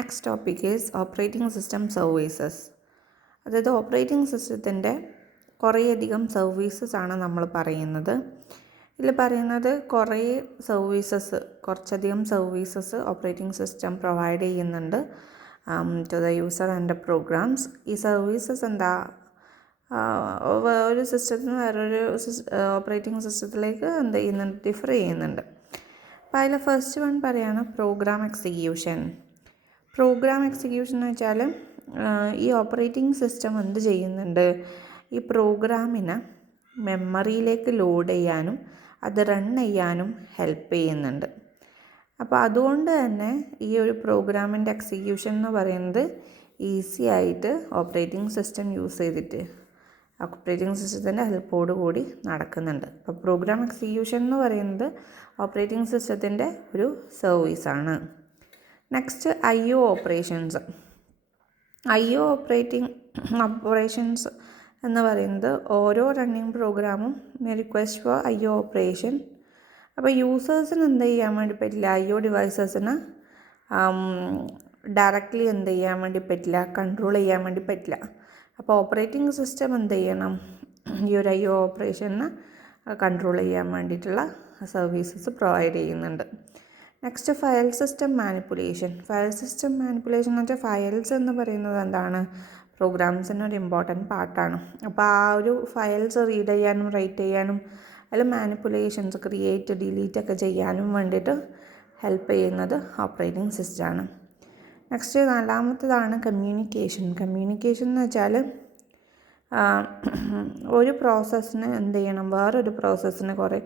Next topic is operating system services. അതായത് operating സിസ്റ്റത്തിൻ്റെ കുറേയധികം സർവീസസ് ആണ് നമ്മൾ പറയുന്നത്. ഇതിൽ പറയുന്നത് കുറച്ചധികം സർവീസസ് ഓപ്പറേറ്റിംഗ് സിസ്റ്റം പ്രൊവൈഡ് ചെയ്യുന്നുണ്ട് to the user and the programs. ഈ സർവീസസ് എന്താ, ഒരു സിസ്റ്റത്തിൽ നിന്ന് വേറൊരു ഓപ്പറേറ്റിംഗ് സിസ്റ്റത്തിലേക്ക് എന്ത് ചെയ്യുന്നുണ്ട്, ഡിഫർ ചെയ്യുന്നുണ്ട്. അപ്പോൾ അതിൽ ഫസ്റ്റ് വൺ പറയുകയാണ് പ്രോഗ്രാം എക്സിക്യൂഷൻ. പ്രോഗ്രാം എക്സിക്യൂഷൻ എന്ന് വെച്ചാൽ ഈ ഓപ്പറേറ്റിംഗ് സിസ്റ്റം എന്ത് ചെയ്യുന്നുണ്ട്, ഈ പ്രോഗ്രാമിനെ മെമ്മറിയിലേക്ക് ലോഡ് ചെയ്യാനും അത് റൺ ചെയ്യാനും ഹെൽപ്പ് ചെയ്യുന്നുണ്ട്. അപ്പോൾ അതുകൊണ്ട് തന്നെ ഈ ഒരു പ്രോഗ്രാമിൻ്റെ എക്സിക്യൂഷൻ എന്ന് പറയുന്നത് ഈസി ആയിട്ട് ഓപ്പറേറ്റിംഗ് സിസ്റ്റം യൂസ് ചെയ്തിട്ട് ഓപ്പറേറ്റിംഗ് സിസ്റ്റത്തിൻ്റെ ഹെൽപ്പോട് കൂടി നടക്കുന്നുണ്ട്. അപ്പോൾ പ്രോഗ്രാം എക്സിക്യൂഷൻ എന്ന് പറയുന്നത് ഓപ്പറേറ്റിംഗ് സിസ്റ്റത്തിൻ്റെ ഒരു സർവീസാണ്. Next IO operations. IO operations എന്ന് പറയുന്നത് ഓരോ റണ്ണിങ് പ്രോഗ്രാമും റിക്വസ്റ്റ് ഫോർ IO ഓപ്പറേഷൻ. അപ്പോൾ യൂസേഴ്സിന് എന്ത് ചെയ്യാൻ വേണ്ടി പറ്റില്ല, IO ഡിവൈസസിന് ഡയറക്റ്റ്ലി എന്ത് ചെയ്യാൻ വേണ്ടി പറ്റില്ല, കൺട്രോൾ ചെയ്യാൻ വേണ്ടി പറ്റില്ല. അപ്പോൾ ഓപ്പറേറ്റിംഗ് സിസ്റ്റം എന്ത് ചെയ്യണം, ഈ ഒരു IO ഓപ്പറേഷന് കൺട്രോൾ ചെയ്യാൻ വേണ്ടിയിട്ടുള്ള സർവീസസ് പ്രൊവൈഡ് ചെയ്യുന്നുണ്ട്. Next file system manipulation. File system manipulation എന്ന് വെച്ചാൽ ഫയൽസ് എന്ന് പറയുന്നത് എന്താണ്, പ്രോഗ്രാംസിന് ഒരു ഇമ്പോർട്ടൻറ്റ് പാർട്ടാണ്. അപ്പോൾ ആ ഒരു ഫയൽസ് റീഡ് ചെയ്യാനും റൈറ്റ് ചെയ്യാനും അതിൽ മാനിപ്പുലേഷൻസ് ക്രിയേറ്റ് ഡിലീറ്റ് ഒക്കെ ചെയ്യാനും വേണ്ടിയിട്ട് ഹെൽപ്പ് ചെയ്യുന്നത് ഓപ്പറേറ്റിംഗ് സിസ്റ്റമാണ്. Next നാലാമത്തേതാണ് communication. കമ്മ്യൂണിക്കേഷൻ എന്ന് വെച്ചാൽ ഒരു പ്രോസസ്സിന് എന്ത് ചെയ്യണം, വേറൊരു പ്രോസസ്സിന് കുറേ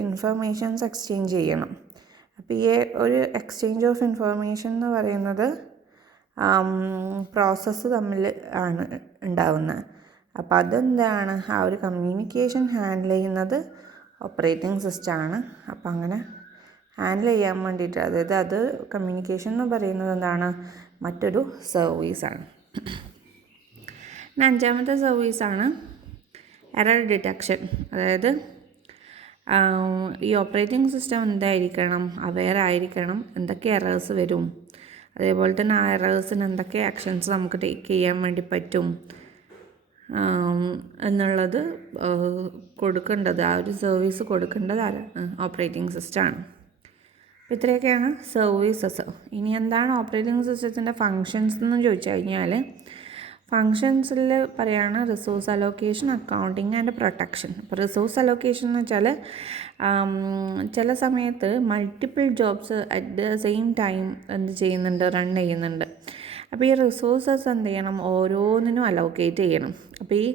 ഇൻഫർമേഷൻസ് എക്സ്ചേഞ്ച് ചെയ്യണം. അപ്പോൾ ഈ ഒരു എക്സ്ചേഞ്ച് ഓഫ് ഇൻഫർമേഷൻ എന്ന് പറയുന്നത് പ്രോസസ്സ് തമ്മിൽ ആണ് ഉണ്ടാവുന്നത്. അപ്പോൾ അതെന്താണ്, ആ ഒരു കമ്മ്യൂണിക്കേഷൻ ഹാൻഡിൽ ചെയ്യുന്നത് ഓപ്പറേറ്റിംഗ് സിസ്റ്റമാണ്. അപ്പോൾ അങ്ങനെ ഹാൻഡിൽ ചെയ്യാൻ വേണ്ടിയിട്ട്, അതായത് അത് കമ്മ്യൂണിക്കേഷൻ എന്ന് പറയുന്നത് എന്താണ്, മറ്റൊരു സർവീസാണ്. അഞ്ചാമത്തെ സർവീസാണ് എറർ ഡിറ്റക്ഷൻ. അതായത് ഈ ഓപ്പറേറ്റിംഗ് സിസ്റ്റം എന്തായിരിക്കണം, അവെയർ ആയിരിക്കണം എന്തൊക്കെ എറേഴ്സ് വരും, അതേപോലെ തന്നെ ആ എറേഴ്സിന് എന്തൊക്കെ ആക്ഷൻസ് നമുക്ക് ടേക്ക് ചെയ്യാൻ വേണ്ടി പറ്റും എന്നുള്ളത് കൊടുക്കേണ്ടത്, ആ ഒരു സർവീസ് കൊടുക്കേണ്ടത് ഓപ്പറേറ്റിംഗ് സിസ്റ്റമാണ്. അപ്പോൾ ഇത്രയൊക്കെയാണ് സർവീസസ്. ഇനി എന്താണ് ഓപ്പറേറ്റിംഗ് സിസ്റ്റത്തിൻ്റെ ഫങ്ഷൻസ് എന്ന് ചോദിച്ചു കഴിഞ്ഞാൽ, ഫങ്ഷൻസിൽ പറയുകയാണ് resource allocation, accounting and protection. അപ്പോൾ റിസോഴ്സ് അലോക്കേഷൻ എന്ന് വെച്ചാൽ ചില സമയത്ത് multiple jobs at the same time എന്ത് ചെയ്യുന്നുണ്ട്, റൺ ചെയ്യുന്നുണ്ട്. അപ്പോൾ ഈ റിസോഴ്സസ് എന്ത് ചെയ്യണം, ഓരോന്നിനും അലോക്കേറ്റ് ചെയ്യണം. അപ്പോൾ ഈ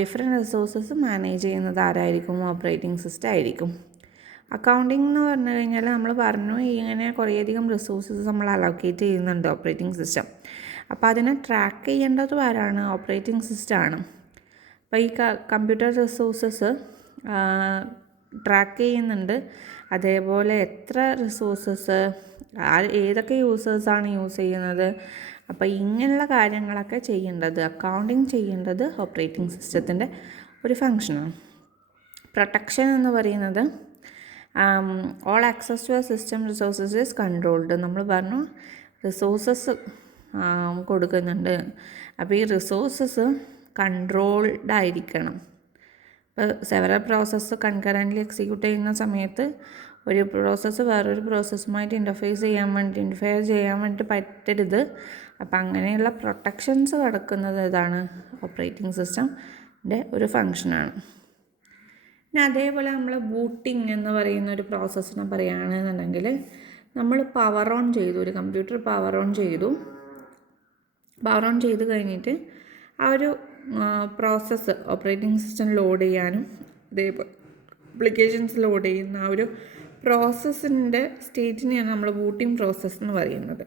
ഡിഫറെൻറ്റ് റിസോഴ്സസ് മാനേജ് ചെയ്യുന്നത് ആരായിരിക്കും, ഓപ്പറേറ്റിംഗ് സിസ്റ്റം ആയിരിക്കും. അക്കൗണ്ടിങ് എന്ന് പറഞ്ഞു കഴിഞ്ഞാൽ നമ്മൾ പറഞ്ഞു ഇങ്ങനെ കുറേയധികം റിസോഴ്സസ് നമ്മൾ അലോക്കേറ്റ് ചെയ്യുന്നുണ്ട് ഓപ്പറേറ്റിംഗ് സിസ്റ്റം. അപ്പോൾ അതിനെ ട്രാക്ക് ചെയ്യേണ്ടത് ആരാണ്, ഓപ്പറേറ്റിംഗ് സിസ്റ്റമാണ്. അപ്പോൾ ഈ കമ്പ്യൂട്ടർ റിസോഴ്സസ് ട്രാക്ക് ചെയ്യുന്നുണ്ട്, അതേപോലെ എത്ര റിസോഴ്സസ് ഏതൊക്കെ യൂസേഴ്സാണ് യൂസ് ചെയ്യുന്നത്, അപ്പോൾ ഇങ്ങനെയുള്ള കാര്യങ്ങളൊക്കെ ചെയ്യേണ്ടത്, അക്കൗണ്ടിങ് ചെയ്യേണ്ടത് ഓപ്പറേറ്റിംഗ് സിസ്റ്റത്തിൻ്റെ ഒരു ഫങ്ഷനാണ്. പ്രൊട്ടക്ഷൻ എന്ന് പറയുന്നത് all access to a system resources is controlled. നമ്മൾ പറഞ്ഞു റിസോഴ്സസ് കൊടുക്കുന്നുണ്ട്, അപ്പോൾ ഈ റിസോഴ്സസ് കൺട്രോൾഡ് ആയിരിക്കണം. ഇപ്പോൾ സെവറൽ പ്രോസസ്സ് കൺകറൻ്റ്ലി എക്സിക്യൂട്ട് ചെയ്യുന്ന സമയത്ത് ഒരു പ്രോസസ്സ് വേറൊരു പ്രോസസ്സുമായിട്ട് ഇൻ്റർഫെയർ ചെയ്യാൻ വേണ്ടി പറ്റരുത്. അപ്പോൾ അങ്ങനെയുള്ള പ്രൊട്ടക്ഷൻസ് കിടക്കുന്നത് ഇതാണ് ഓപ്പറേറ്റിംഗ് സിസ്റ്റത്തിൻ്റെ ഒരു ഫങ്ഷനാണ്. പിന്നെ അതേപോലെ നമ്മൾ ബൂട്ടിംഗ് എന്ന് പറയുന്ന ഒരു പ്രോസസ്സിനെ പറയുകയാണെന്നുണ്ടെങ്കിൽ, നമ്മൾ പവർ ഓൺ ചെയ്തു, ഒരു കമ്പ്യൂട്ടർ പവർ ഓൺ ചെയ്ത് കഴിഞ്ഞിട്ട് ആ ഒരു പ്രോസസ്സ് ഓപ്പറേറ്റിംഗ് സിസ്റ്റം ലോഡ് ചെയ്യാനും അതേപോലെ ആപ്ലിക്കേഷൻസ് ലോഡ് ചെയ്യുന്ന ആ ഒരു പ്രോസസ്സിൻ്റെ സ്റ്റേറ്റിനെയാണ് നമ്മൾ ബൂട്ടിംഗ് പ്രോസസ്സ് എന്ന് പറയുന്നത്.